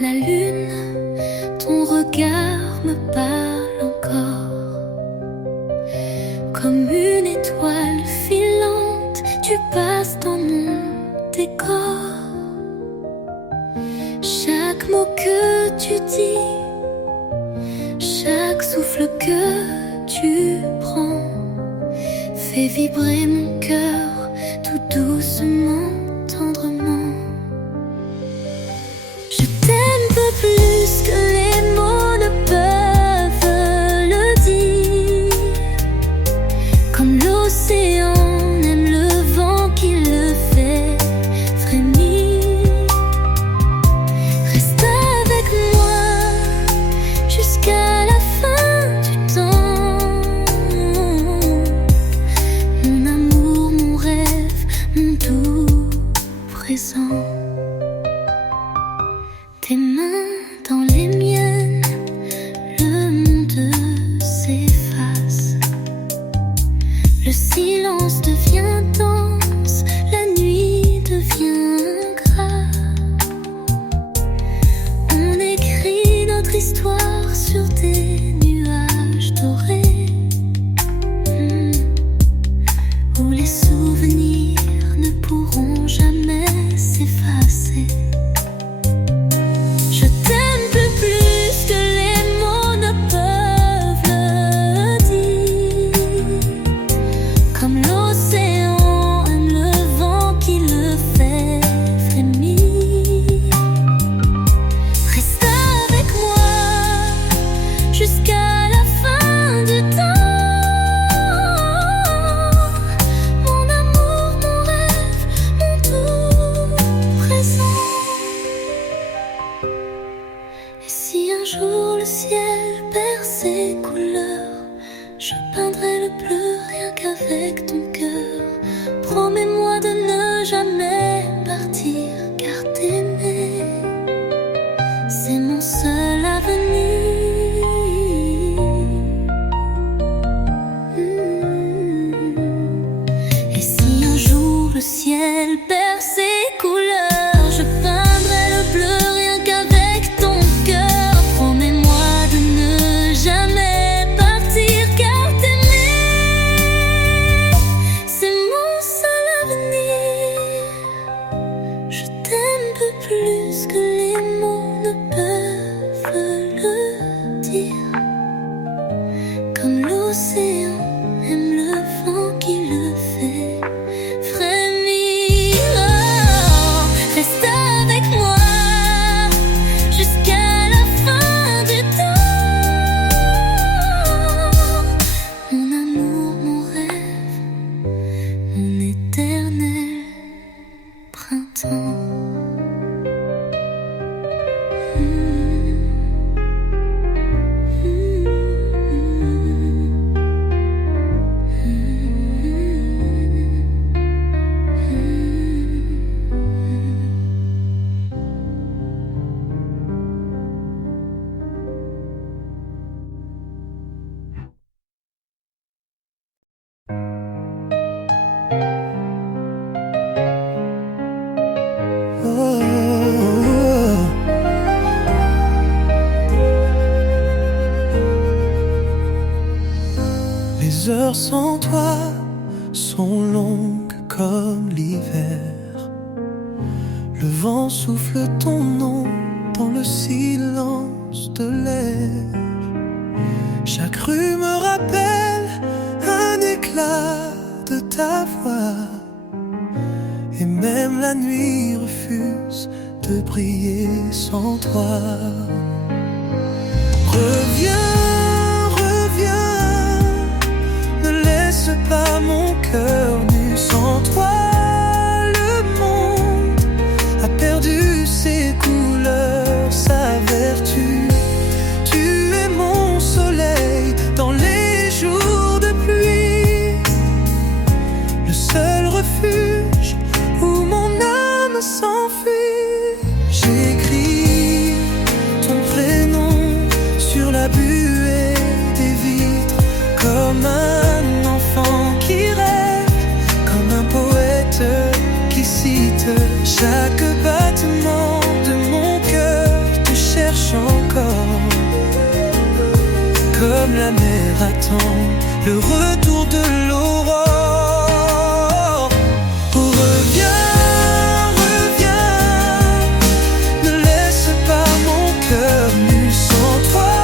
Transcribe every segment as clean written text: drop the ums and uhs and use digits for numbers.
la lune, ton regard me parle encore. Comme une étoile filante, tu passes dans mon décor. Chaque mot que tu dis, chaque souffle que tu prends, fait vibrer mon cœur tout doucement, tendrement. Je t'aime peu plus que les mots ne peuvent le dire. Comme l'océan aime le vent qui le fait frémir. Reste avec moi jusqu'à la fin du temps. Mon amour, mon rêve, mon doux présent. Tes mains dans les miennes, le monde s'efface. Le silence devient dense, la nuit devient grave. On écrit notre histoire sur des nuages dorés, où les souvenirs ne pourront jamais s'effacer. Je t'aime peu plus que les mots ne peuvent le dire. Comme l'océan aime le vent qui le fait frémir. Reste avec moi jusqu'à la fin du temps. Mon amour, mon rêve, mon tout présent. Et si un jour le ciel perd ses couleurs, je peindrai le bleu rien qu'avec ton cœur. Promets-moi de ne jamais partir, car t'aimer, c'est mon seul avenir. Et si un jour le ciel perd ses couleurs, je peindrai le bleu rien qu'avec ton cœur. Promets-moi de ne jamais partir, car t'aimer, c'est mon seul avenir. Je t'aime peu plus que les mots ne peuvent le dire. Comme l'océan aime le vent qui le fait frémir. Oh, reste avec moi jusqu'à la fin du temps. Mon amour, mon rêve, mon éternel printemps. Les heures sans toi sont longues comme l'hiver. Le vent souffle ton nom dans le silence de l'air. Chaque rue me rappelle un éclat de ta voix. Et même la nuit refuse de briller sans toi. Reviens, reviens, ne laisse pas mon cœur nu. Sans toi, le monde a perdu ses couleurs, sa vertu. Tu es mon soleil dans les jours de pluie, le seul refuge où mon âme s'enfuit. J'écris ton prénom sur la buée des vitres, comme un enfant qui rêve. comme la mer attend le retour de l'aurore. Oh, reviens, reviens, ne laisse pas mon cœur nu. Sans toi,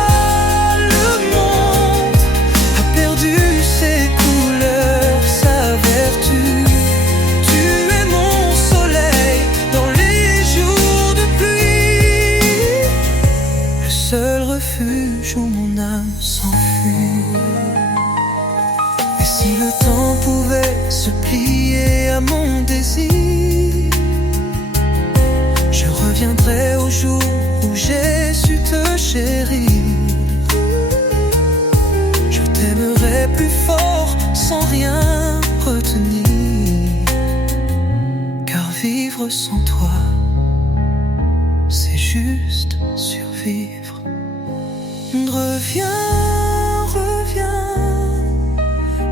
le monde a perdu ses couleurs, sa vertu. Tu es mon soleil dans les jours de pluie, le seul refuge où mon âme s'enfuit. Et si le temps pouvait se plier à mon désir, je reviendrai au jour où j'ai su te chérir. Je t'aimerai plus fort sans rien retenir, car vivre sans toi, c'est juste survivre. Reviens, reviens,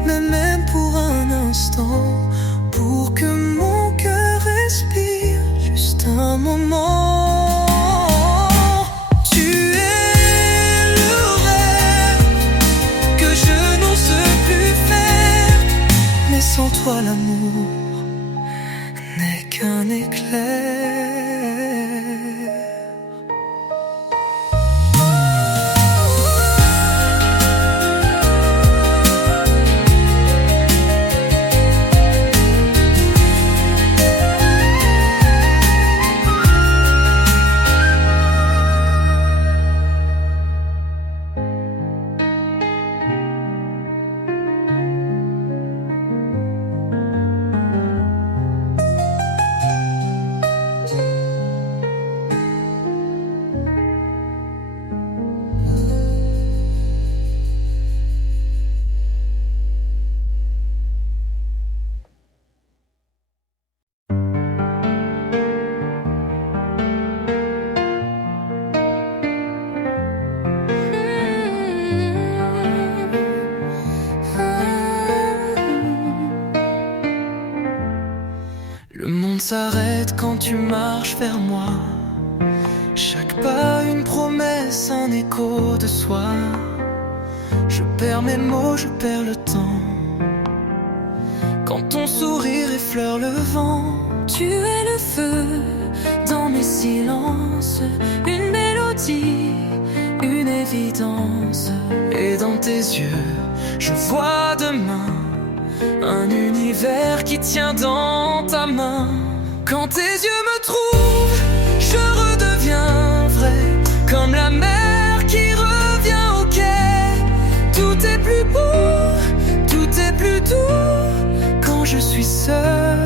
mais même pour un instant, pour que mon cœur respire juste un moment. Tu es le rêve que je n'ose plus faire, mais sans toi l'amour n'est qu'un éclair. Le monde s'arrête quand tu marches vers moi. Chaque pas une promesse, un écho de soi. Je perds mes mots, je perds le temps. Quand ton sourire effleure le vent, Tu es le feu dans mes silences, une mélodie, une évidence. et dans tes yeux, je vois demain un univers qui tient dans ta main. Quand tes yeux me trouvent, je redeviens vrai, comme la mer qui revient au quai. Tout est plus beau, tout est plus doux quand je suis seul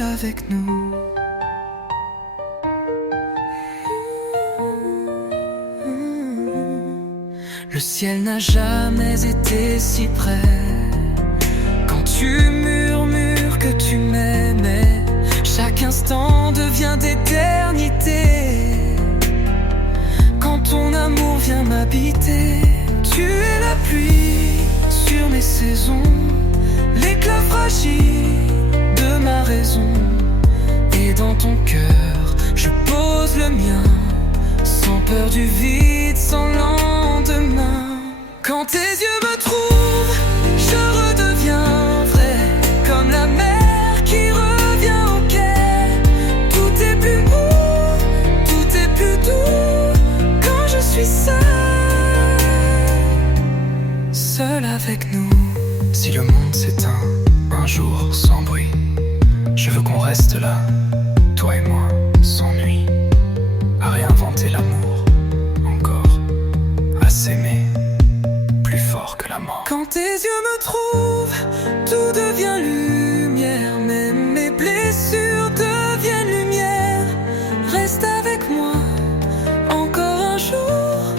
avec nous. Le ciel n'a jamais été si près. Quand tu murmures que tu m'aimais, chaque instant devient d'éternité. Quand ton amour vient m'habiter, tu es la pluie sur mes saisons, l'éclat fragile de ma raison. Et dans ton cœur, je pose le mien, sans peur du vide, sans lendemain. Quand tes yeux me trouvent, je redeviens vrai, comme la mer qui revient au quai. Tout est plus beau, tout est plus doux quand je suis seul avec nous. Si le monde s'éteint un jour sans bruit, je veux qu'on reste là, toi et moi, sans nuit, à réinventer l'amour, encore, à s'aimer plus fort que la mort. Quand tes yeux me trouvent, tout devient lumière, même mes blessures deviennent lumière. Reste avec moi, encore un jour,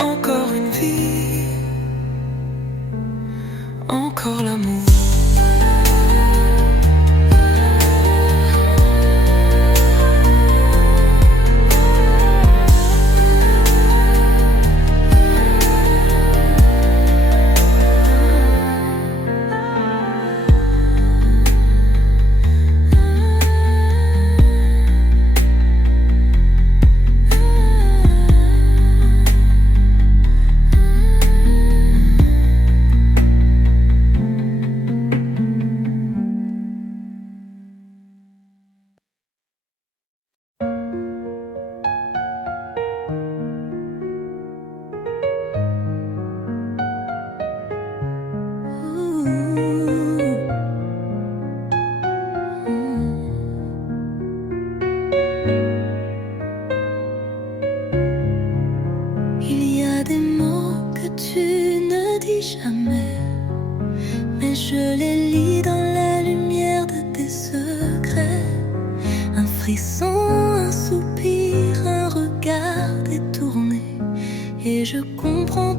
encore une vie, encore l'amour.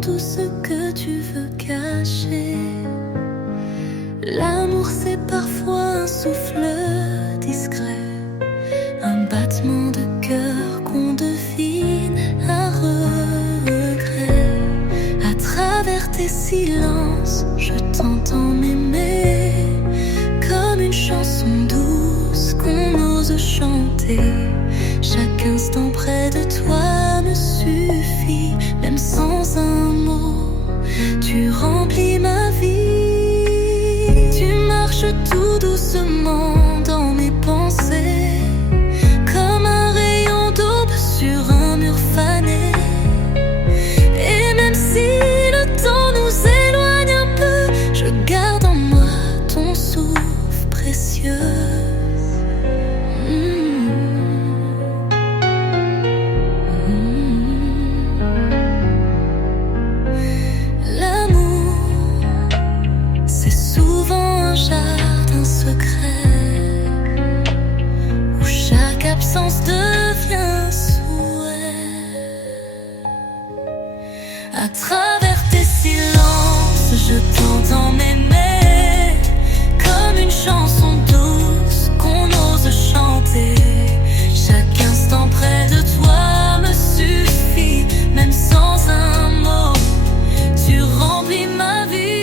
tout ce que tu veux cacher. L'amour c'est parfois un souffle discret, un battement de cœur qu'on devine à regret. À travers tes silences, je t'entends m'aimer, comme une chanson douce qu'on ose chanter. Chaque instant près de toi me suffit, même sans un mot, tu remplis ma vie. Tu marches tout doucement dans mes pensées, comme un rayon d'aube sur un mur fané. Et même si le temps nous éloigne un peu, je garde en moi ton souffle précieux. L'absence devient souhait. À travers tes silences, je t'entends m'aimer, comme une chanson douce qu'on ose chanter. Chaque instant près de toi me suffit, même sans un mot, tu remplis ma vie.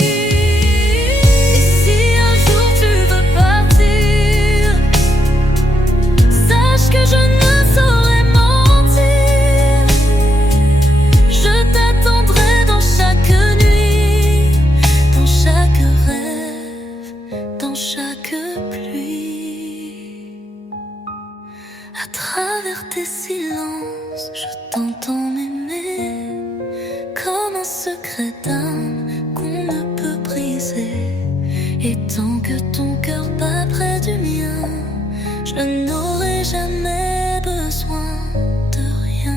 Que je ne saurais mentir, je t'attendrai dans chaque nuit, dans chaque rêve, dans chaque pluie. À travers tes silences, je t'entends m'aimer, comme un secret d'âme qu'on ne peut briser. Et tant que ton cœur bat près du mien, je n'aurai jamais besoin de rien.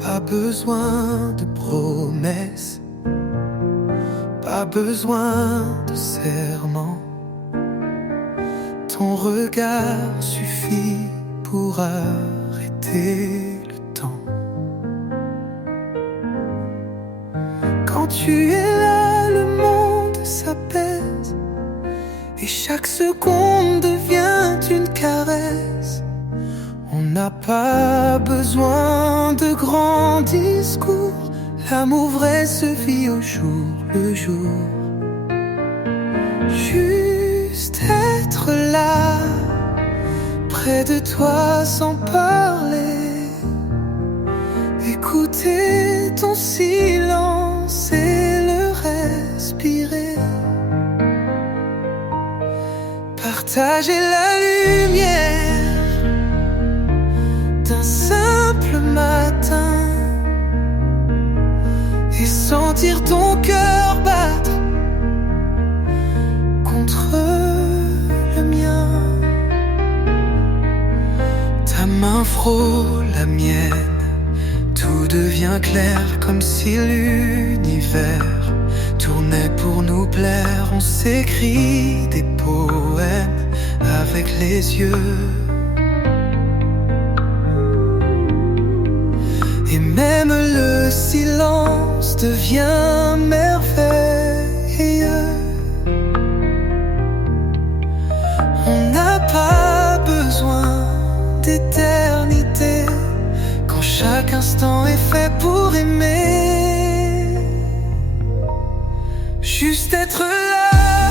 Pas besoin de promesses, pas besoin de serment. Ton regard suffit pour arrêter le temps. Quand tu es là, le monde s'apaise et chaque seconde devient une caresse. On n'a pas besoin de grands discours, l'amour vrai se vit au jour le jour. Juste être là, près de toi sans parler, écouter ton silence et le respirer, partager la lumière d'un simple matin et sentir ton cœur battre contre le mien. Ta main frôle la mienne, tout devient clair comme si l'univers tournait pour nous plaire. On s'écrit des poèmes avec les yeux. Et même le silence devient merveilleux. On n'a pas besoin d'éternité quand chaque instant est fait pour aimer. Juste être là,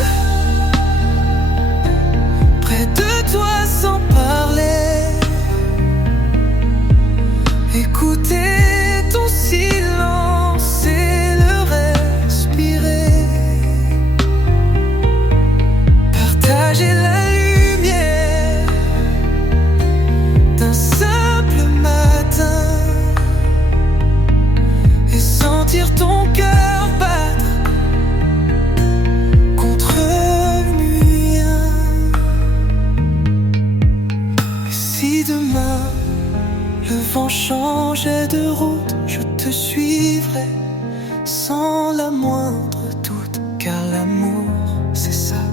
la moindre doute, car l'amour, c'est ça,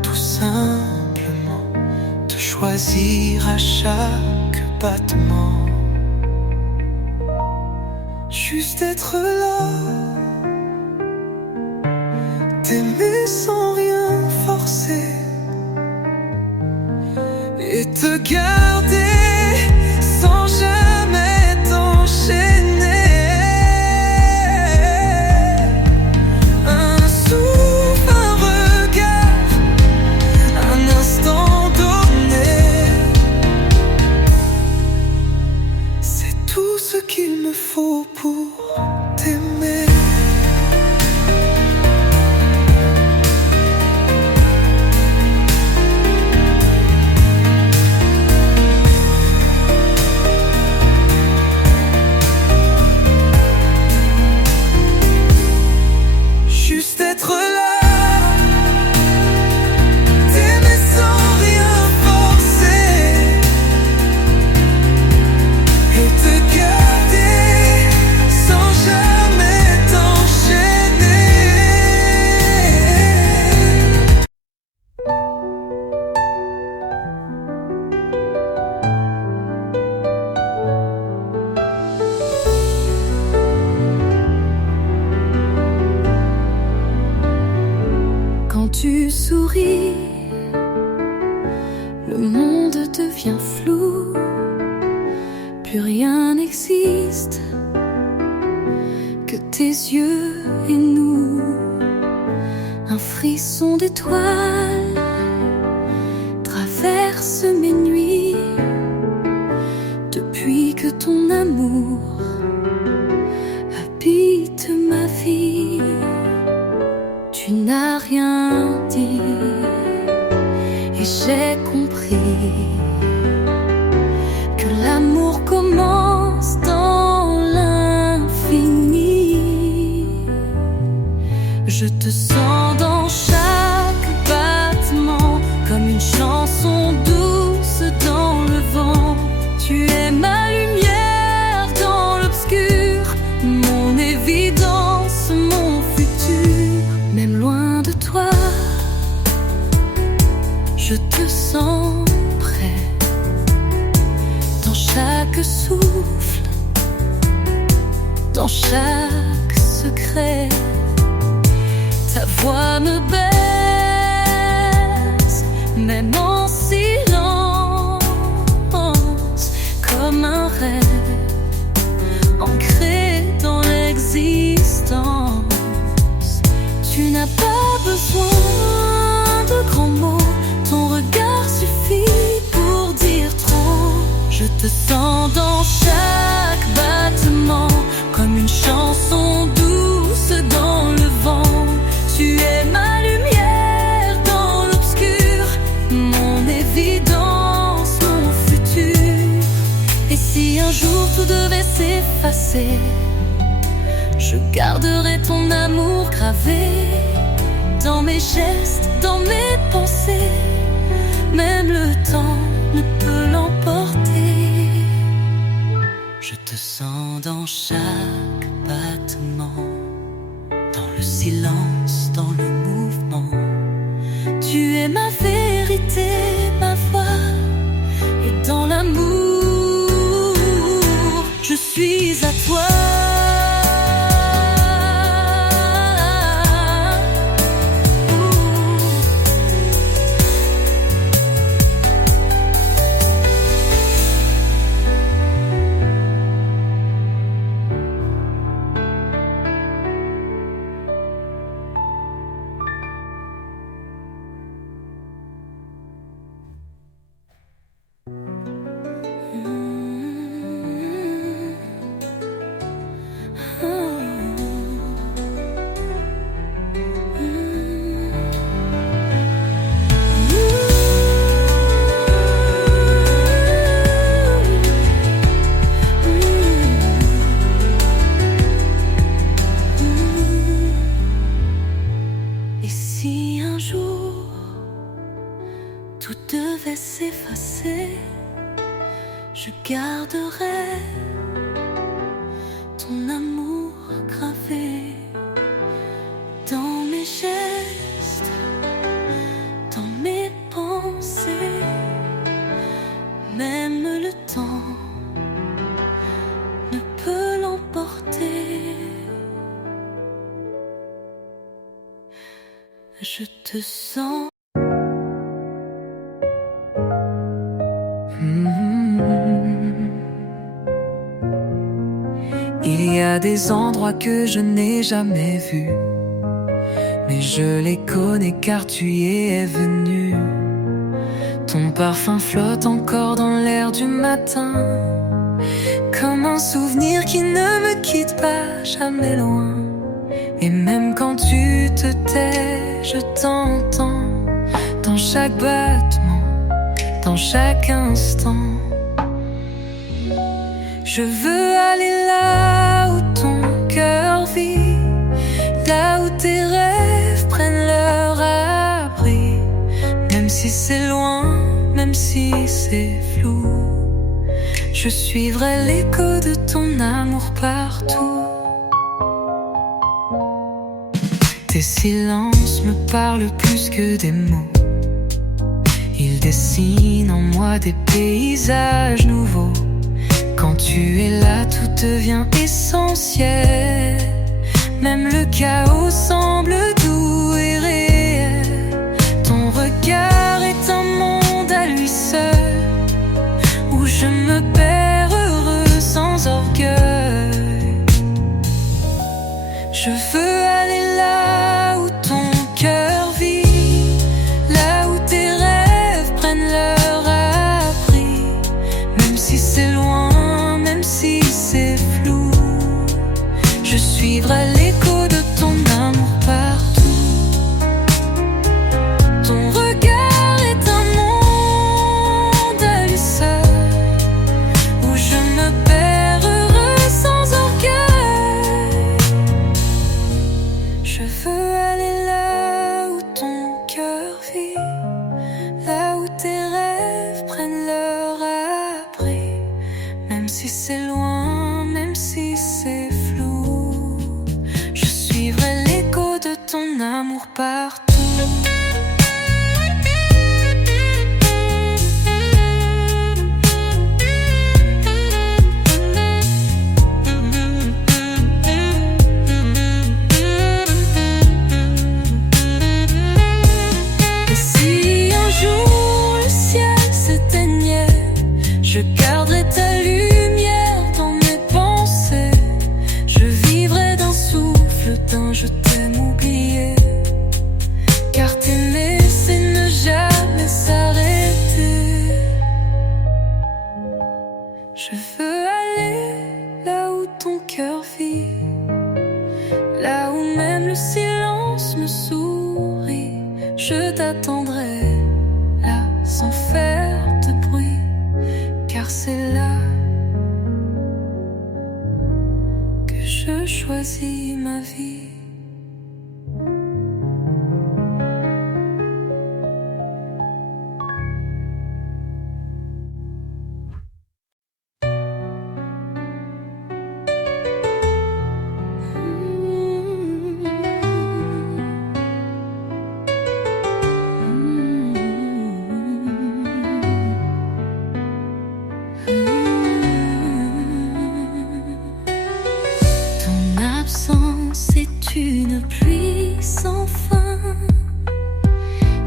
tout simplement, te choisir à chaque battement. Juste être là, t'aimer sans rien forcer et te garder sans jamais t'enchaîner. Un souffle, un regard, un instant donné, c'est tout ce qu'il me faut pour t'aimer. Juste être là, t'aimer sans rien forcer et te garder sans jamais t'enchaîner. Quand tu souris, le monde devient flou, plus rien n'existe que tes yeux et nous. Un frisson d'étoiles traverse mes nuits depuis que ton amour habite ma vie. Tu n'as rien dit et j'ai compris que l'amour commence dans l'infini. Je te sens dans chaque battement comme une chanson douce dans le vent. Tu es ma lumière dans l'obscur, mon évidence, mon futur. Même loin de toi, je te sens près. Dans chaque souffle, dans chaque secret, ta voix me berce, même en silence, comme un rêve ancré dans l'existence. Tu n'as pas besoin de grands mots, ton regard suffit pour dire trop. Je te sens dans chaque battement, comme une chanson douce dans le vent. Tu es ma lumière dans l'obscur, mon évidence, mon futur. Et si un jour tout devait s'effacer, je garderai ton amour gravé dans mes gestes, dans mes pensées. Même le temps ne peut l'emporter. Je te sens dans chaque battement, dans le silence, dans le mouvement. Tu es ma vérité, ma voix, et dans l'amour, je suis à toi. je garderai ton amour gravé gestes, dans mes pensées. Même le temps ne peut l'emporter. Je te sens. Il y a des endroits que je n'ai jamais vus, mais je les connais car tu y es venu. Ton parfum flotte encore dans l'air du matin, comme un souvenir qui ne me quitte pas jamais loin. Et même quand tu te tais, je t'entends dans chaque battement, dans chaque instant. Je veux aller là où ton cœur vit, là où tes rêves prennent leur abri. Même si c'est loin, même si c'est flou, je suivrai l'écho de ton amour partout. Tes silences me parlent plus que des mots. Ils dessinent en moi des paysages nouveaux. Quand tu es là, tout devient essentiel. Même le chaos semble doux et réel. Ton regard est un monde à lui seul, où je me perds heureux sans orgueil. Je veux aller là où ton cœur vit, là où tes rêves prennent leur abri. Même si c'est loin, même si c'est flou, je suivrai l'écho de ton amour partout. Ton regard est un monde à lui seul, où je me perds heureux sans orgueil. Je veux aller là où ton cœur vit, là où tes rêves prennent leur abri. Même si c'est loin, même si c'est flou, je suivrai l'écho de ton amour partout. Et si un jour le ciel s'éteignait, je garderai ta lumière dans mes pensées. Je vivrai d'un souffle, d'un je t'aime oublié. Car t'aimer, c'est ne jamais s'arrêter. Je veux aller là où ton cœur vit, là où même le silence me sourit. Je t'attendrai là sans faire de bruit, car c'est là que je choisis ma vie. Ton absence est une pluie sans fin,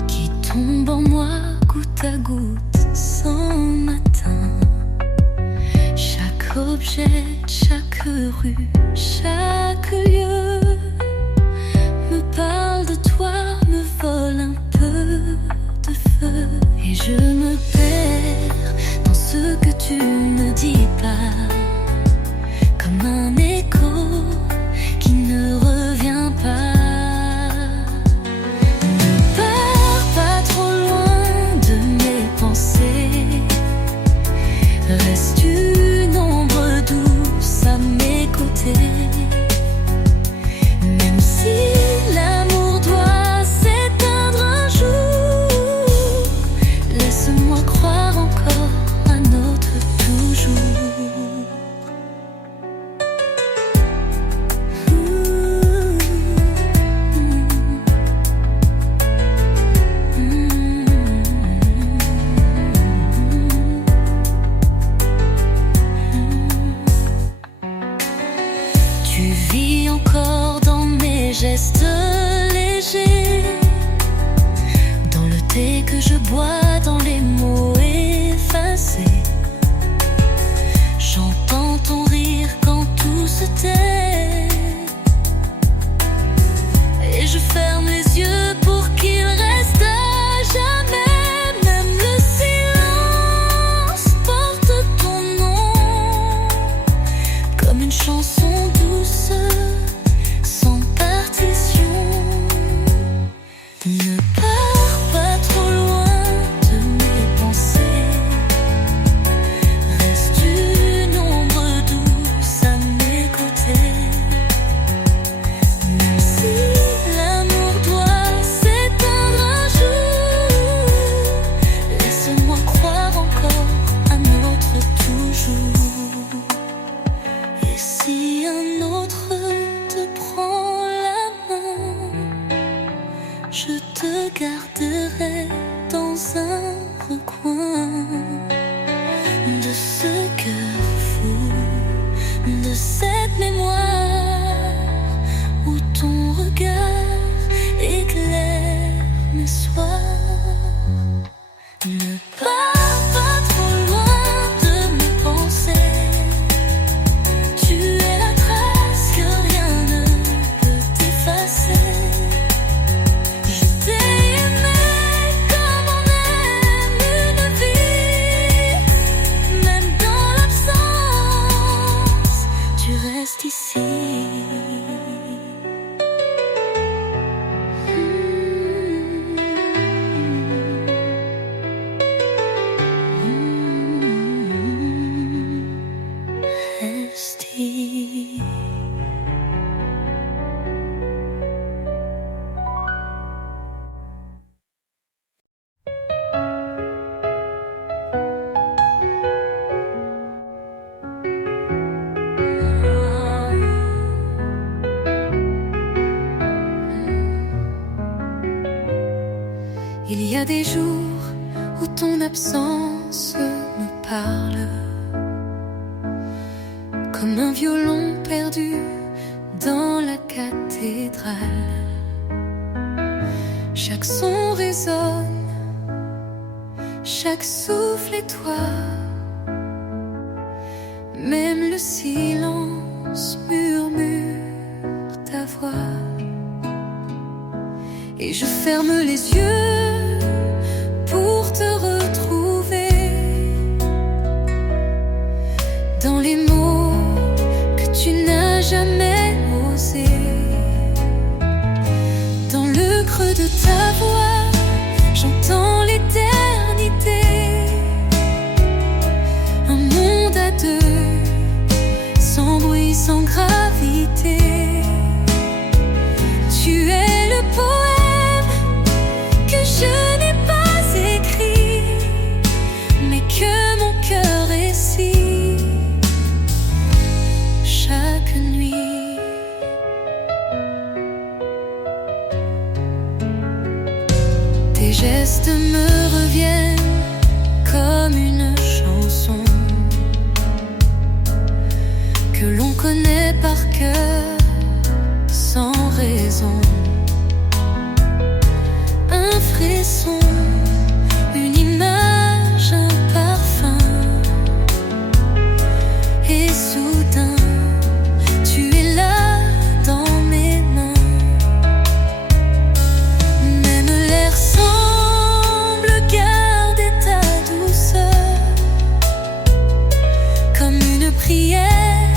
qui tombe en moi goutte à goutte sans matin. Chaque objet, chaque rue, chaque lieu me parle de toi, me vole un peu de feu. Et je me perds dans ce que tu ne dis pas, comme un écho qui ne revient pas. Ne pars pas trop loin de mes pensées, reste une ombre douce à mes côtés. que je bois dans les mots effacés. J'entends ton rire quand tout se tait, et je ferme les yeux pour qu'il reste à jamais. Même le silence porte ton nom, comme une chanson douce sans partition. Ne pars pas trop loin de mes pensées, reste une ombre douce à mes côtés. Même si l'amour doit s'éteindre un jour, laisse-moi croire encore à notre toujours. Et si un autre te prend la main, je te garderai dans un recoin de ce cœur fou, de cette mémoire où ton regard éclaire mes soirs. Ne pars pas trop loin de mes pensées, tu es la trace que rien ne peut effacer. Je t'ai aimé comme on aime une vie, même dans l'absence, tu restes ici. Reste. Il y a des jours où ton absence me parle, comme un violon perdu dans la cathédrale. Chaque son résonne, chaque souffle est toi. Même le silence murmure ta voix. Et je ferme les yeux pour te retrouver dans les mots que tu n'as jamais osés. Dans le creux de ta voix, j'entends l'éternité. Un monde à deux, sans bruit, sans gravité. Tu es le poème que je n'ai pas écrit, mais que mon cœur récit chaque nuit. Tes gestes me reviennent comme une chanson que l'on connaît par cœur sans raison. Un frisson, une image, un parfum, et soudain tu es là dans mes mains. Même l'air semble garder ta douceur, comme une prière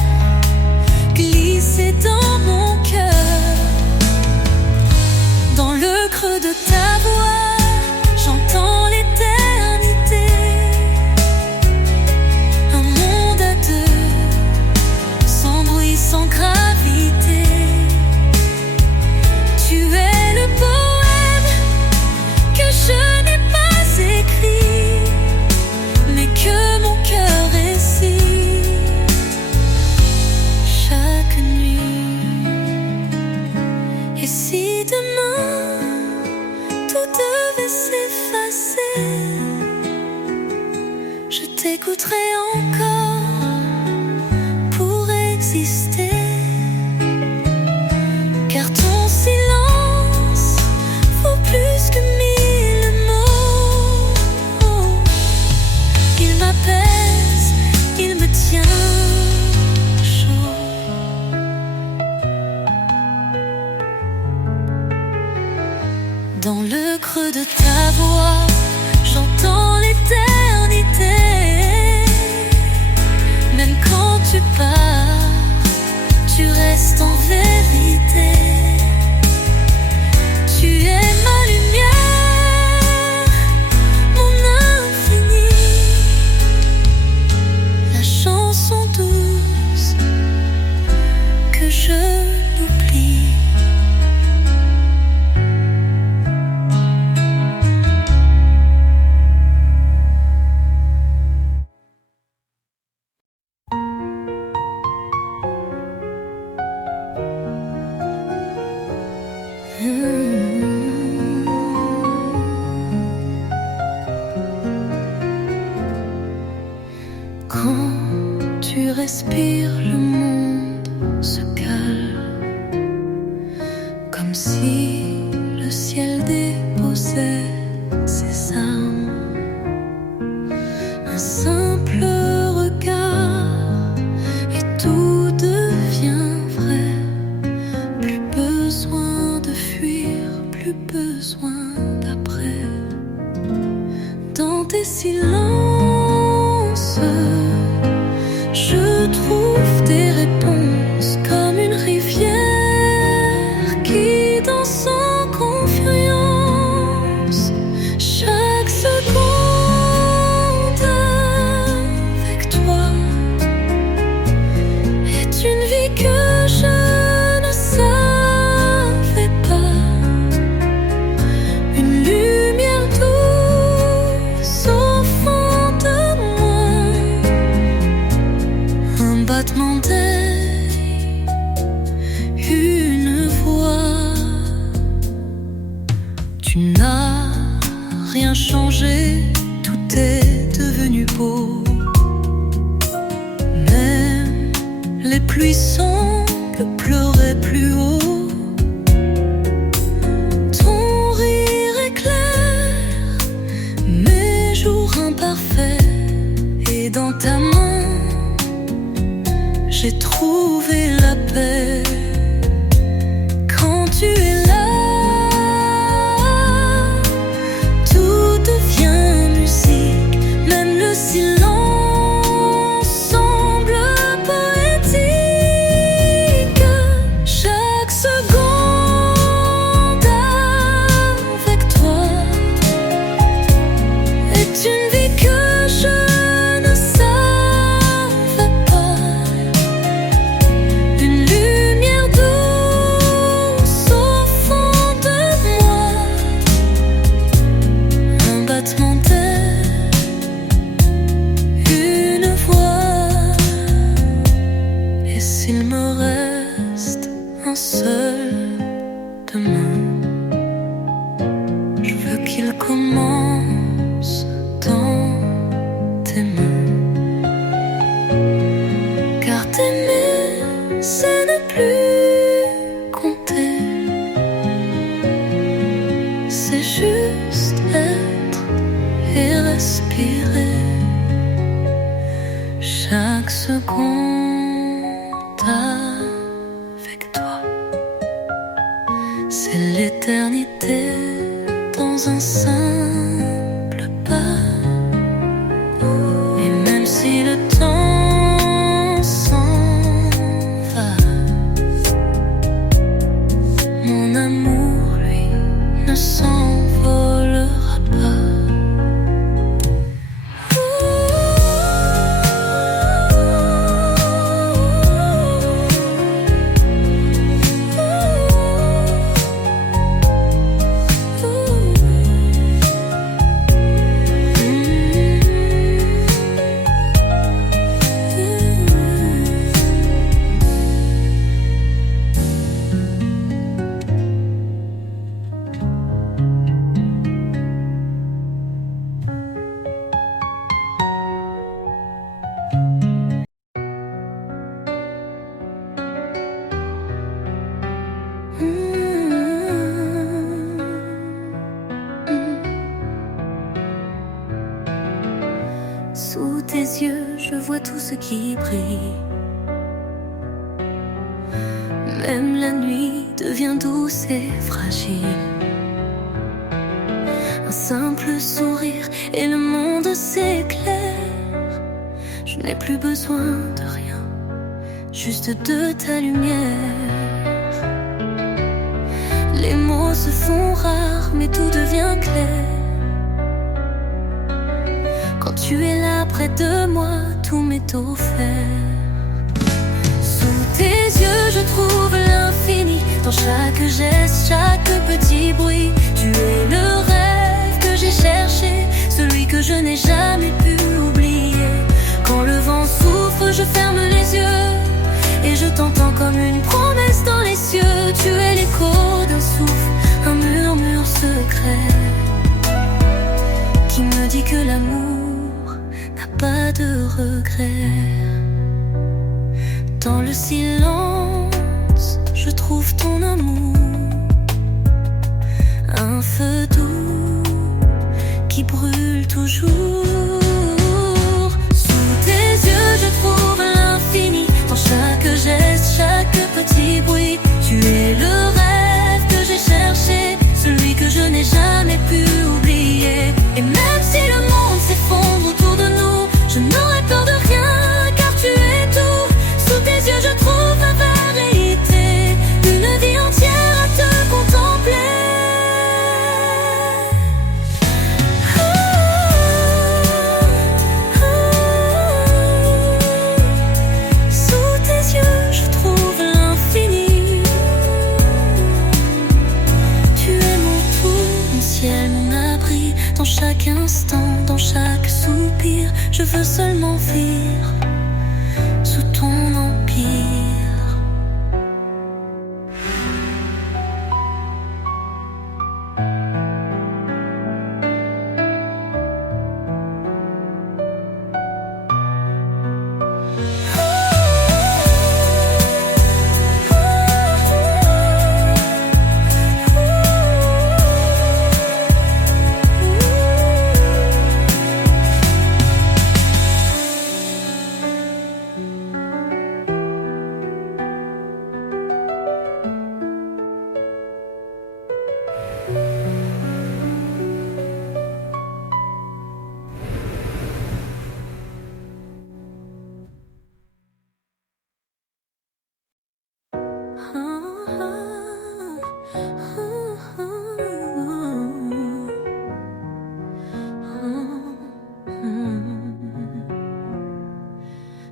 glissée dans mon cœur. Dans le creux de ta voix, j'entends l'éternité. Un monde à deux, sans bruit, sans gravité. Tu es le poème que je n'ai pas écrit, mais que mon cœur récit chaque nuit. Et si demain tout devait s'effacer, je t'écouterai encore pour exister. Car ton silence vaut plus que 1000 mots. Dans le creux de ta voix, j'entends l'éternité. Même quand tu pars, tu restes en vérité. Tu es ma lumière, mon infini, la chanson douce que je n'oublie. Quand tu respires, le monde se calme, comme si le ciel déposait ses armes. Un simple regard et tout devient vrai. Plus besoin de fuir, plus besoin d'après. Dans tes silences, je trouve des réponses comme une rivière qui danse en confiance. Chaque seconde avec toi est une vie que je ne savais pas. Une lumière douce au fond de moi, un battement d'ailes, une voix. Tu n'as rien changé, tout est devenu beau. Même les pluies semblent pleurer plus haut. Ton rire éclaire mes jours imparfaits, et dans ta main j'ai trouvé la paix. Quand tu es là, tout devient musique, même le silence semble poétique. Chaque seconde avec toi est une vie que je ne savais pas. Une lumière douce au fond de moi, un battement d'ailes, une voix. Et s'il me reste un seul demain, je veux qu'il commence dans tes mains. Car t'aimer, c'est ne plus compter. C'est juste être et respirer. Chaque seconde avec toi, c'est l'éternité dans un simple pas. Et même si le temps s'en va, mon amour, lui, ne s'envolera pas. Sous tes yeux, je vois tout ce qui brille. Même la nuit devient douce et fragile. le sourire et le monde s'éclaire. Je n'ai plus besoin de rien, juste de ta lumière. Les mots se font rares, mais tout devient clair. Quand tu es là près de moi, tout m'est offert. Sous tes yeux, je trouve l'infini. Dans chaque geste, chaque petit bruit. Tu es le rêve que j'ai cherché, celui que je n'ai jamais pu oublier. Quand le vent souffle, je ferme les yeux et je t'entends comme une promesse dans les cieux. Tu es l'écho d'un souffle, un murmure secret qui me dit que l'amour n'a pas de regret. Dans le silence, je trouve ton amour, un feu doux qui brûle toujours. Sous tes yeux, je trouve l'infini. Dans chaque geste, chaque petit bruit. Tu es le rêve que j'ai cherché, celui que je n'ai jamais pu oublier. Et même si le monde s'effondre autour de nous, je n'aurai peur de rien, car tu es tout. Sous tes yeux, je trouve la vérité, une vie entière à te contempler. Sous tes yeux, je trouve l'infini. Tu es mon tout, mon ciel, mon abri. Dans chaque instant, dans chaque soupir, je veux seulement vivre sous ton empire.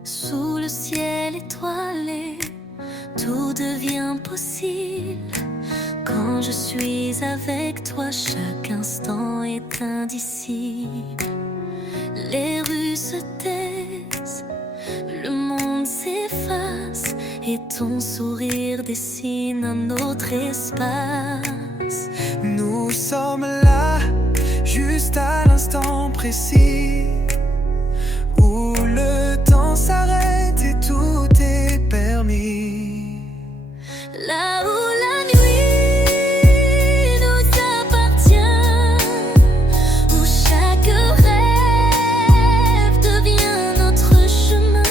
Sous le ciel étoilé, tout devient possible. Quand je suis avec toi, chaque instant est indicible. Les rues se taisent, le monde s'efface, et ton sourire dessine un autre espace. Nous sommes là, juste à l'instant précis, où le temps s'arrête et tout est permis. Là où la nuit nous appartient, où chaque rêve devient notre chemin.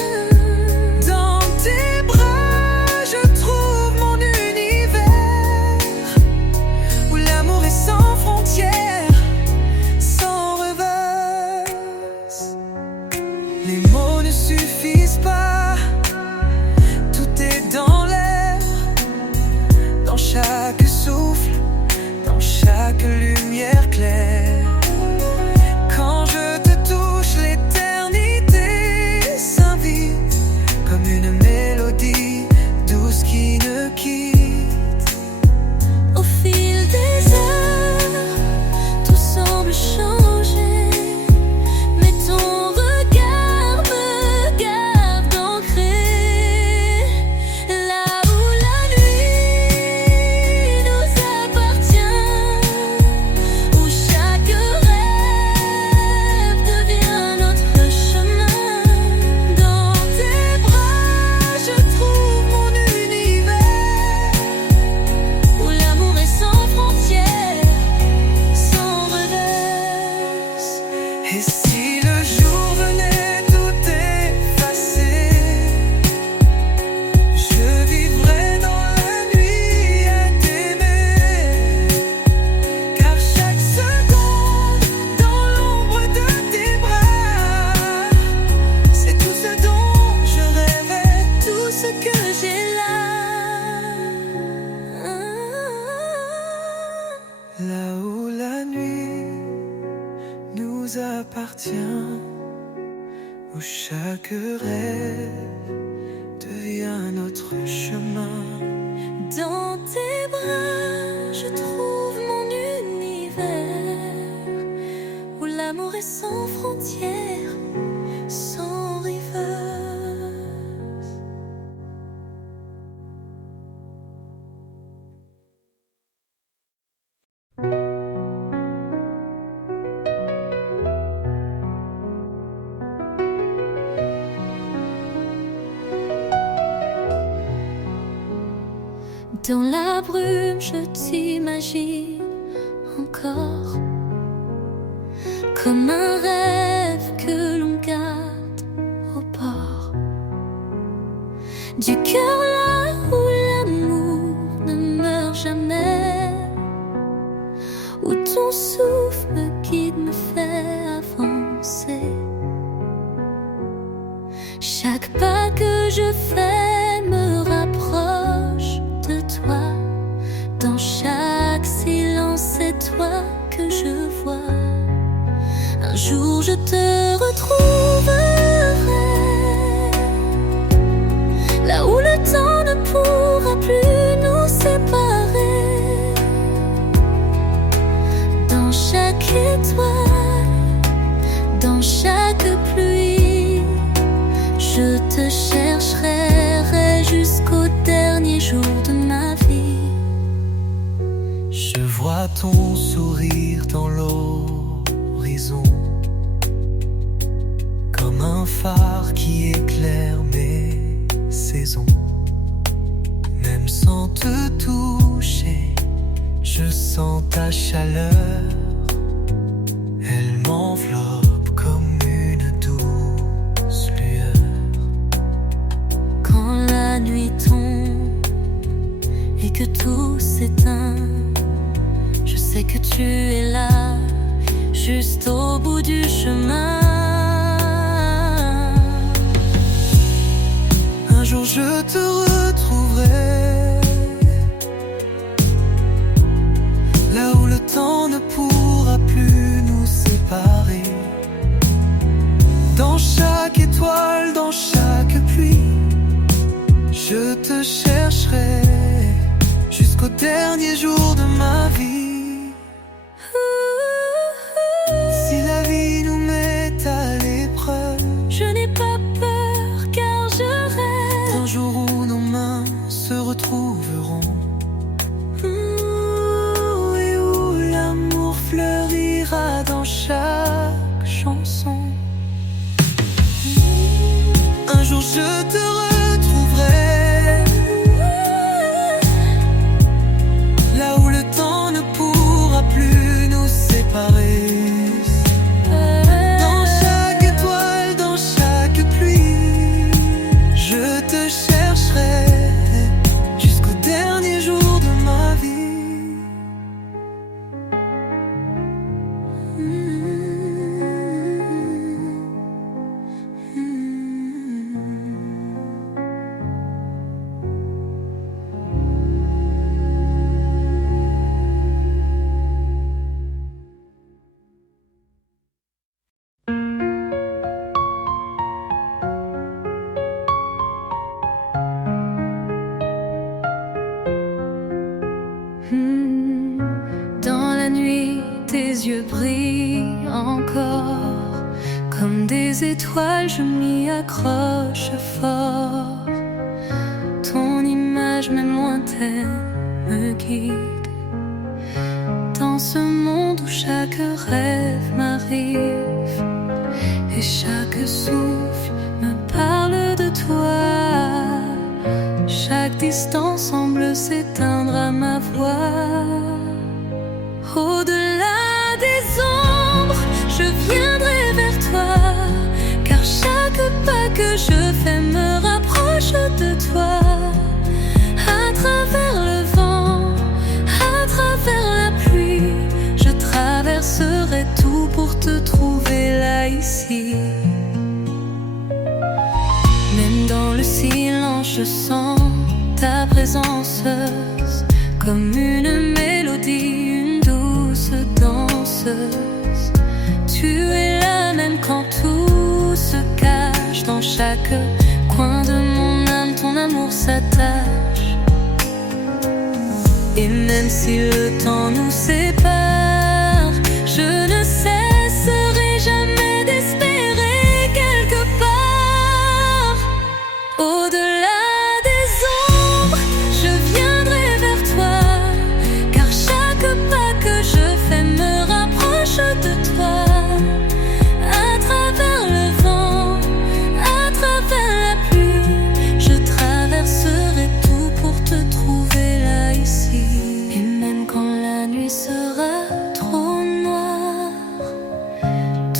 Dans tes bras, je trouve mon univers, où l'amour est sans frontières, sans revers. nous appartient, où chaque rêve devient notre chemin. Dans tes bras, je trouve mon univers, où l'amour est sans frontières, sans riveuse. Dans la brume, je t'imagine encore comme un rêve que l'on garde au bord du cœur, là où l'amour ne meurt jamais, où ton souffle me guide, me fait avancer. Chaque pas que je fais me rapproche de toi. Dans chaque silence, c'est toi que je vois. Un jour je te retrouverai, là où le temps ne pourra plus nous séparer. Dans chaque étoile, dans chaque pluie, je te chercherai jusqu'au dernier jour de ma vie. Je vois ton sourire dans l'horizon, comme un phare qui éclaire mes saisons. Même sans te toucher, je sens ta chaleur. Elle m'enveloppe comme une douce lueur. Quand la nuit tombe et que tout s'éteint, je sais que tu es là, juste au bout du chemin. Un jour je te retrouverai, là où le temps ne pourra plus nous séparer. Dans chaque étoile, dans chaque pluie, je te chercherai jusqu'au dernier jour de ma vie. Si la vie nous met à l'épreuve, Je n'ai pas peur car je rêve un jour où nos mains se retrouveront, et où l'amour fleurira dans chaque chanson. Un jour je te retrouverai, là où le temps ne pourra plus nous séparer. Dans chaque étoile, dans chaque pluie, je te chercherai jusqu'au dernier jour de ma vie. Dans la nuit, tes yeux brillent encore comme des étoiles, je m'y accroche fort. Ton image, même lointaine, me guide dans ce monde où chaque rêve m'arrive et chaque souffle me parle de toi. Chaque distance semble s'éteindre à ma voix. Au-delà des ombres, je viendrai vers toi, car chaque pas que je fais me rapproche de toi. À travers le vent, à travers la pluie, je traverserai tout pour te trouver là, ici. Même dans le silence, je sens ta présence comme une mélodie, une douce danseuse. Tu es même quand tout se cache dans chaque coin de mon âme, ton amour s'attache. Et même si le temps nous sépare, je ne cesserai jamais d'espérer quelque part. Au-delà des ombres, je viendrai vers toi, car chaque pas que je fais me rapproche de toi. À travers le vent, à travers la pluie, je traverserai tout pour te trouver là, ici. Et même quand la nuit sera trop noire,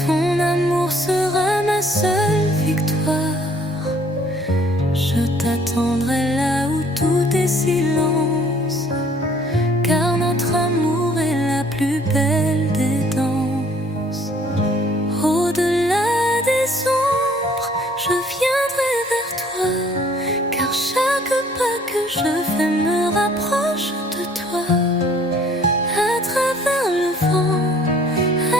ton amour sera ma seule victoire. Je t'attendrai là où tout est silence, car notre amour est la plus belle des danses. Au-delà des ombres, je viendrai vers toi, car chaque pas que je fais me rapproche de toi. À travers le vent,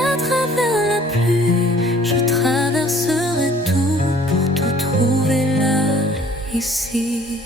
à travers la pluie, je traverserai tout pour te trouver là, ici.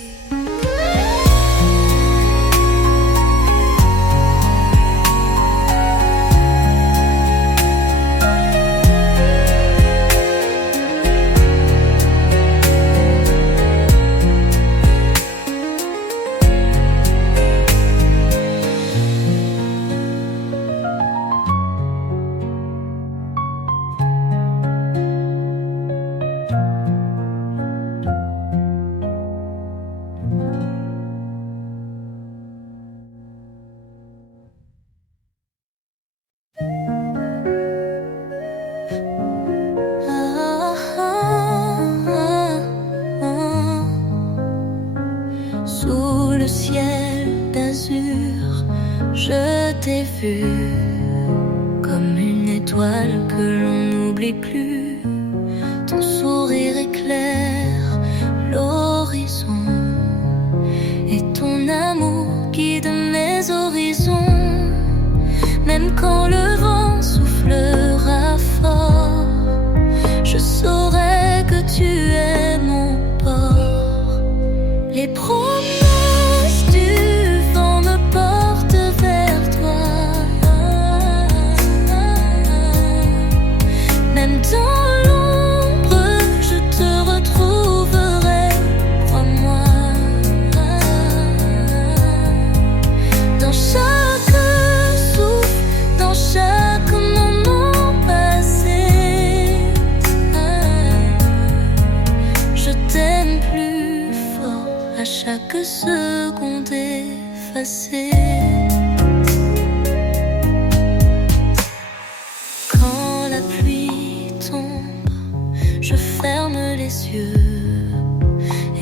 Sous le ciel d'azur, je t'ai vu comme une étoile que l'on n'oublie plus. Ton sourire éclaire l'horizon, et ton amour guide mes horizons. Même quand le vent soufflera fort, je saurai que tu es mon port. Les promesses du vent me portent vers toi. Même dans l'ombre, je te retrouverai, crois-moi. Dans chaque souffle, dans chaque moment passé, je t'aime plus fort à chaque seconde effacée. Quand la pluie tombe, je ferme les yeux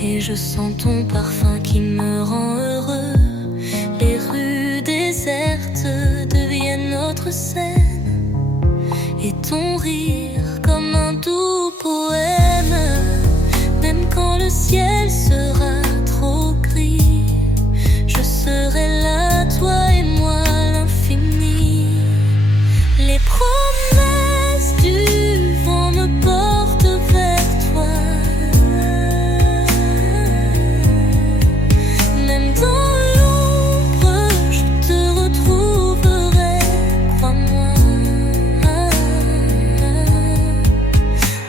et je sens ton parfum qui me rend heureux. Les rues désertes deviennent notre scène, et ton rire comme un doux poème. Même quand le ciel sera trop gris, je serai là, toi et moi, l'infini. Les promesses du vent me portent vers toi. Même dans l'ombre, je te retrouverai, crois-moi.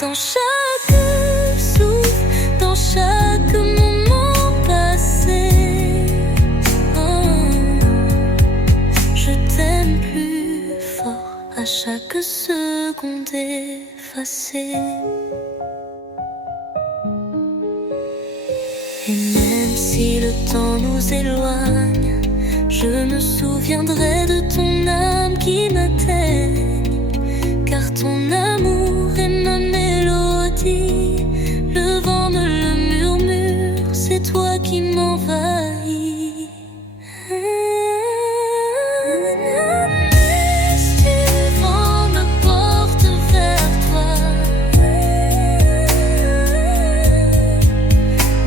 Dans chaque souffle, dans chaque moment passé, je t'aime plus fort à chaque seconde effacée. Et même si le temps nous éloigne, je me souviendrai de ton âme qui m'atteigne, car ton amour est ma mélodie. Le vent me le murmure, c'est toi qui m'envahis. La messe du vent me porte vers toi.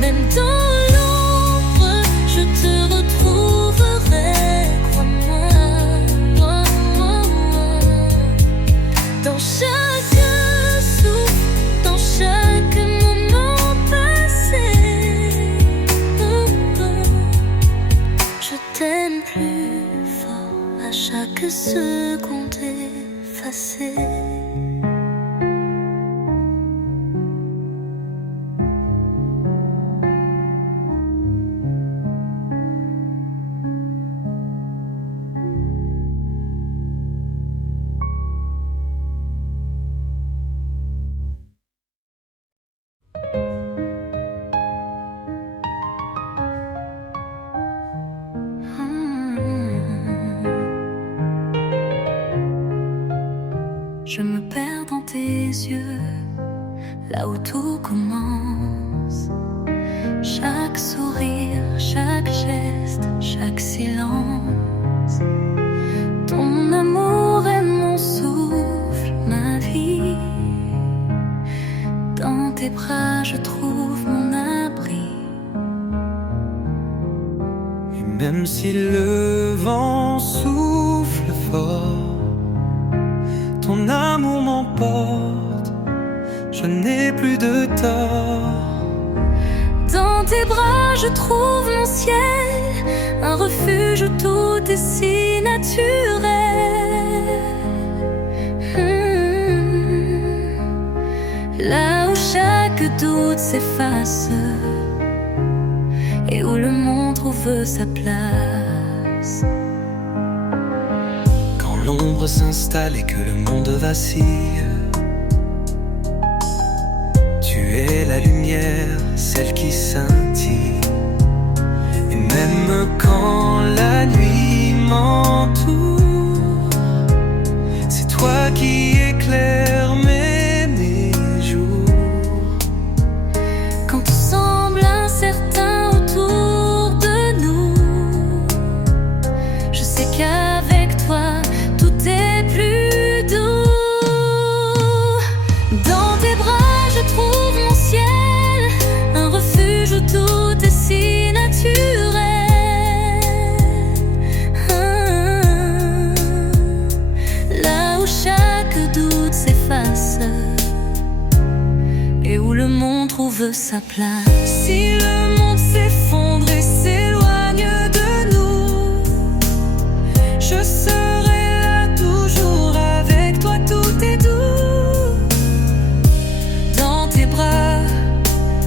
Même dans l'ombre, je te retrouverai, crois-moi. Oh. chaque seconde effacée. Je me perds dans tes yeux, là où tout commence. Chaque sourire, chaque geste, chaque silence. Ton amour est mon souffle, ma vie. Dans tes bras je trouve mon abri. Et même si le vent souffle fort, ton amour m'emporte, je n'ai plus de tort. Dans tes bras je trouve mon ciel, un refuge où tout est si naturel. Là où chaque doute s'efface et où le monde trouve sa place. L'ombre s'installe et que le monde vacille, tu es la lumière, celle qui scintille. Et même quand la nuit m'entoure, c'est toi qui éclaires mes jours. Quand tout semble incertain autour de nous, je sais qu'avec toi t'es plus doux. Dans tes bras je trouve mon ciel, un refuge où tout est si naturel. Là où chaque doute s'efface et où le monde trouve sa place. Si le monde s'effondre et s'éloigne de nous, je serai toujours avec toi, tout est doux. Dans tes bras,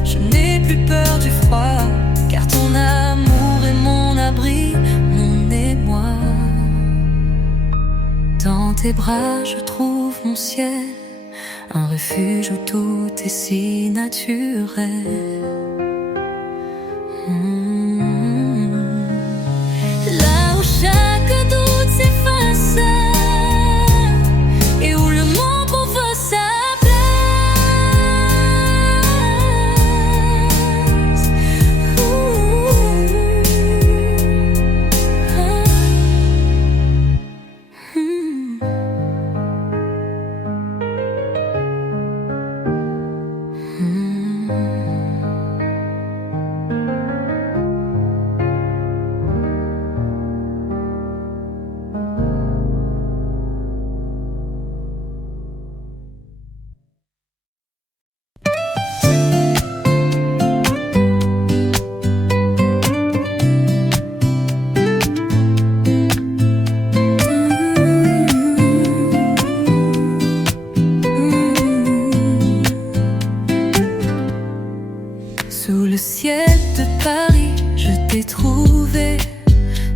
je n'ai plus peur du froid, car ton amour est mon abri, mon émoi. Dans tes bras, je trouve mon ciel, un refuge où tout est si naturel. Là où chaque doute s'efface et où le monde trouve sa place. Sous le ciel de Paris, je t'ai trouvé.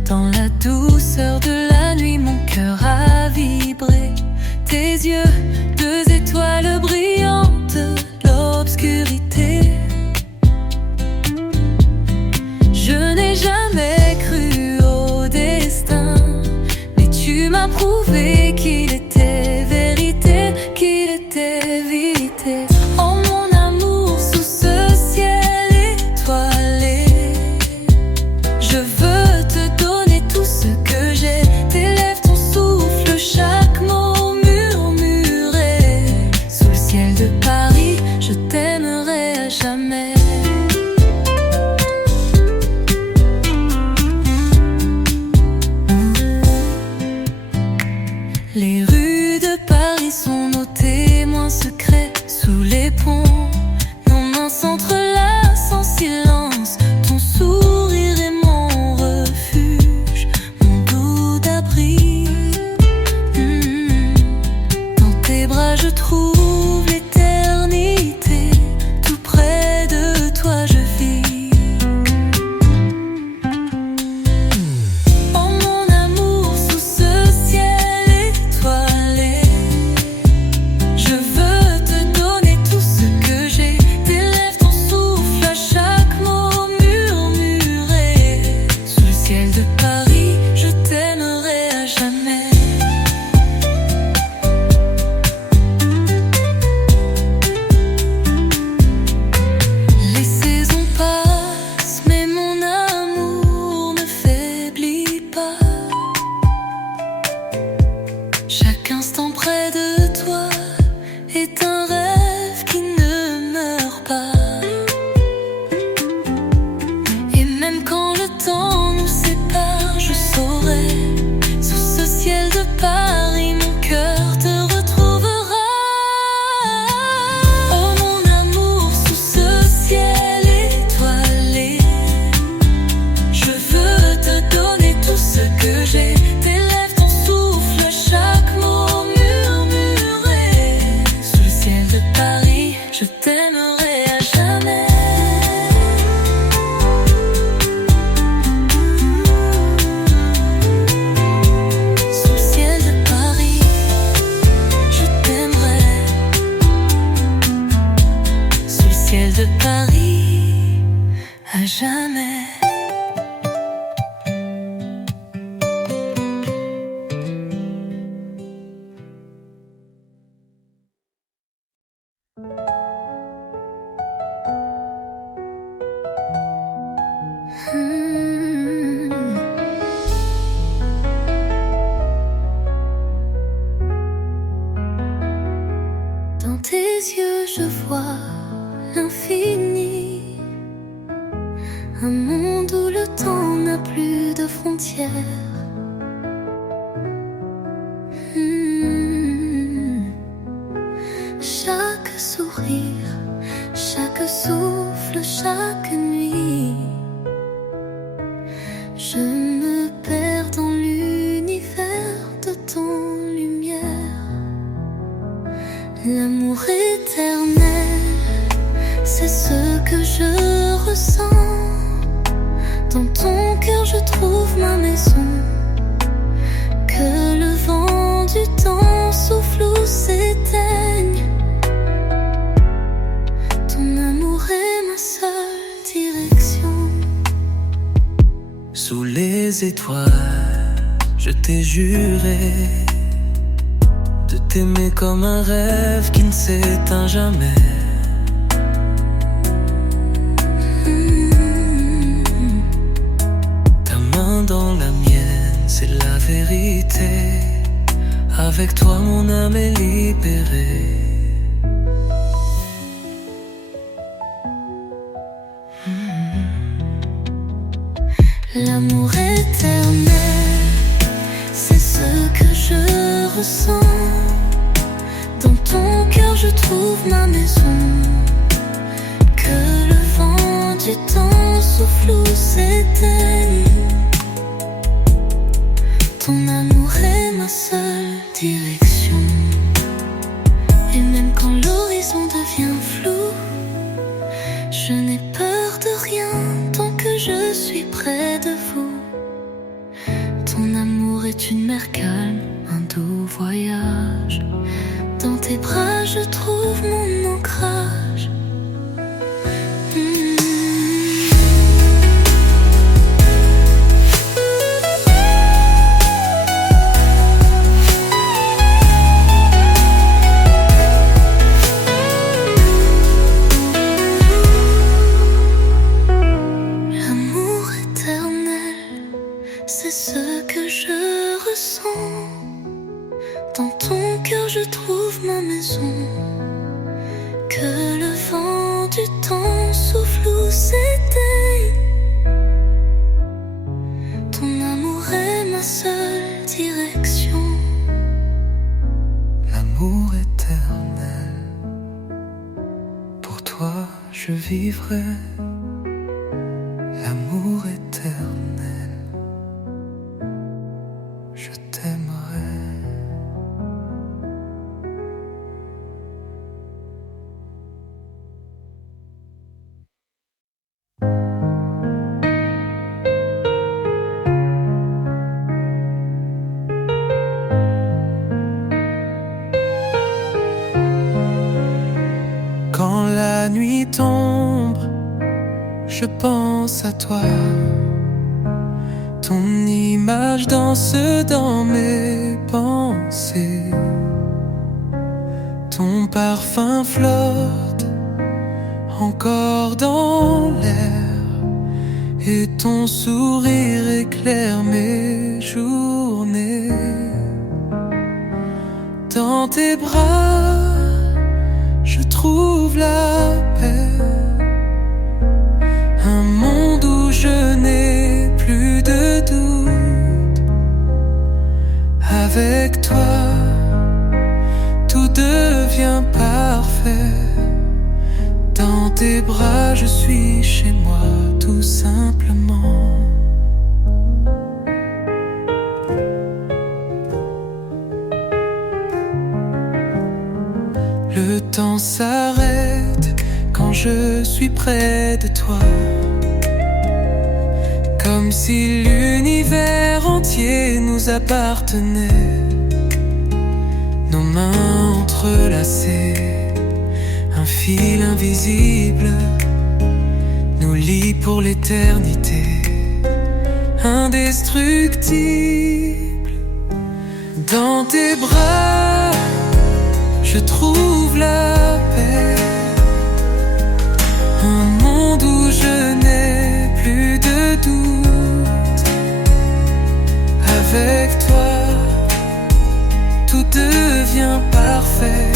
Dans la douceur de la nuit, mon cœur a vibré. Tes yeux, deux étoiles brillantes, l'obscurité. Je n'ai jamais cru au destin, mais tu m'as prouvé qu'il était vérité, qu'il était vérité. Oh mon amour, sous ce ciel étoilé, je veux te donner tout ce que j'ai. Tes lèvres, ton souffle, chaque mot murmuré. Sous le ciel de Paris, je t'aimerai à jamais. Les rues de Paris sont nos témoins secrets. Sous les ponts, nos mains s'entrelacent en silence. Ton sourire est mon refuge, mon doux abri. yeux, je vois l'infini. Un monde où le temps n'a plus de frontières. Chaque sourire, chaque souffle, chaque nuit, je me perds dans l'univers de ton lumière. L'amour éternel, c'est ce que je ressens. Dans ton cœur je trouve ma maison. Que le vent du temps souffle ou s'éteigne, ton amour est ma seule direction. Sous les étoiles, je t'ai juré de t'aimer comme un rêve qui ne s'éteint jamais. Ta main dans la mienne, c'est la vérité. Avec toi mon âme est libérée. L'amour éternel, c'est ce que je ressens. Dans ton cœur je trouve ma maison. Que le vent du temps souffle ou s'éteigne, ton amour est ma seule direction. Et même quand l'horizon devient flou, je n'ai peur de rien tant que je suis près de vous. Ton amour est une mer calme, un doux voyage. Dans tes bras je trouve mon ancrage. C'est ce que je ressens. Dans ton cœur je trouve ma maison. Que le vent du temps souffle ou s'éteigne, ton amour est ma seule direction. L'amour éternel, pour toi je vivrai. L'amour éternel, je t'aimerai. Quand la nuit tombe, je pense à toi. Ton image danse dans mes pensées. Ton parfum flotte encore dans l'air. Et ton sourire éclaire mes journées. Dans tes bras, je trouve la paix. Un monde où je n'ai plus de doute. Avec toi, tout devient parfait. Dans tes bras, je suis chez moi, tout simplement. Le temps s'arrête quand je suis près de toi. Comme si l'univers entier nous appartenait. Nos mains entrelacées, un fil invisible nous lie pour l'éternité. Indestructible. Dans tes bras, je trouve la paix. Un monde où je n'ai plus de doute. Avec toi, tout devient parfait.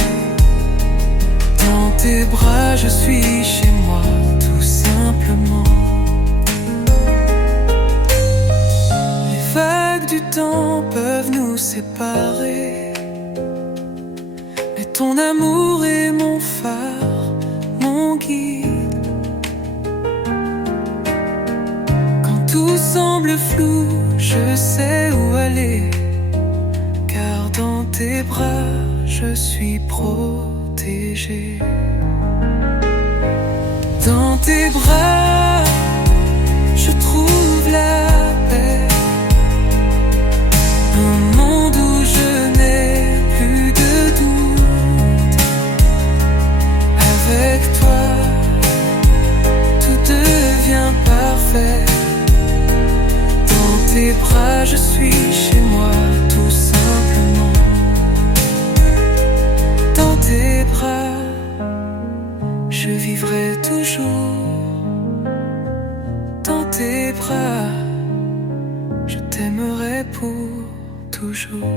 tes bras, je suis chez moi, tout simplement. Les vagues du temps peuvent nous séparer, mais ton amour est mon phare, mon guide. Quand tout semble flou, je sais où aller, car dans tes bras, je suis protégé. Dans tes bras, je trouve la paix. Un monde où je n'ai plus de doute. Avec toi, tout devient parfait. Dans tes bras, je suis chez moi, tout simplement. Dans tes bras, je vivrai toujours. Dans tes bras, je t'aimerai pour toujours.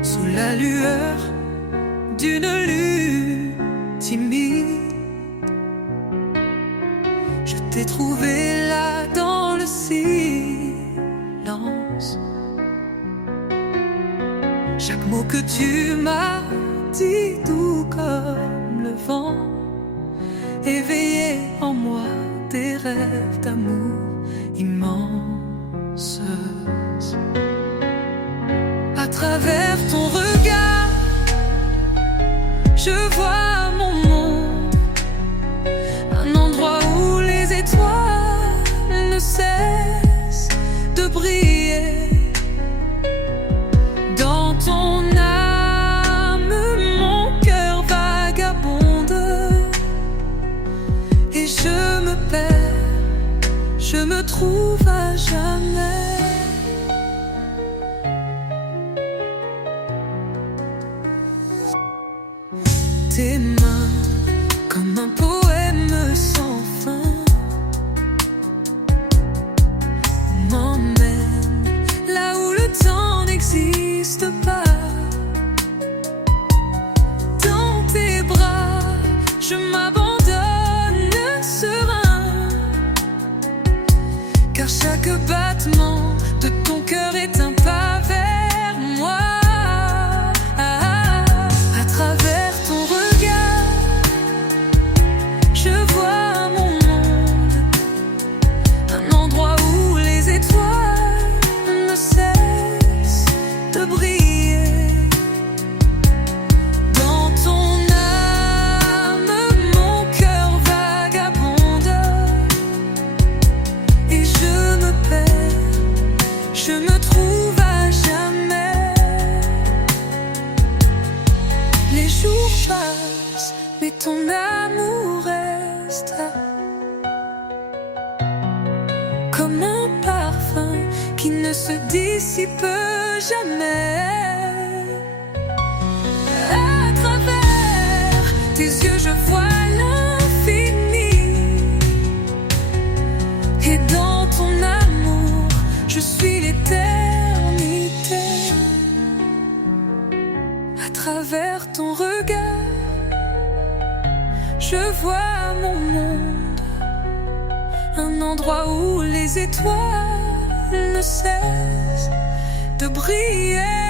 Sous la lueur d'une lune timide, je t'ai trouvé là dans le silence. Chaque mot que tu m'as dit, doux comme le vent, éveillait en moi des rêves d'amour immenses. À travers ton regard, je vois mon monde, un endroit où les étoiles ne cessent de briller. Dans ton âme, mon cœur vagabonde, et je me perds, je me trouve à jamais. Tes mains, comme un poème sans fin, m'emmènent là où le temps n'existe pas. Dans tes bras, je m'abandonne serein, car chaque battement de ton cœur est un pas vers moi. Je me trouve à jamais. Les jours passent, mais ton amour reste comme un parfum qui ne se dissipe jamais. À travers tes yeux, je vois l'infini, et dans ton amour, je suis l'éternité. À travers ton regard, je vois mon monde, un endroit où les étoiles ne cessent de briller.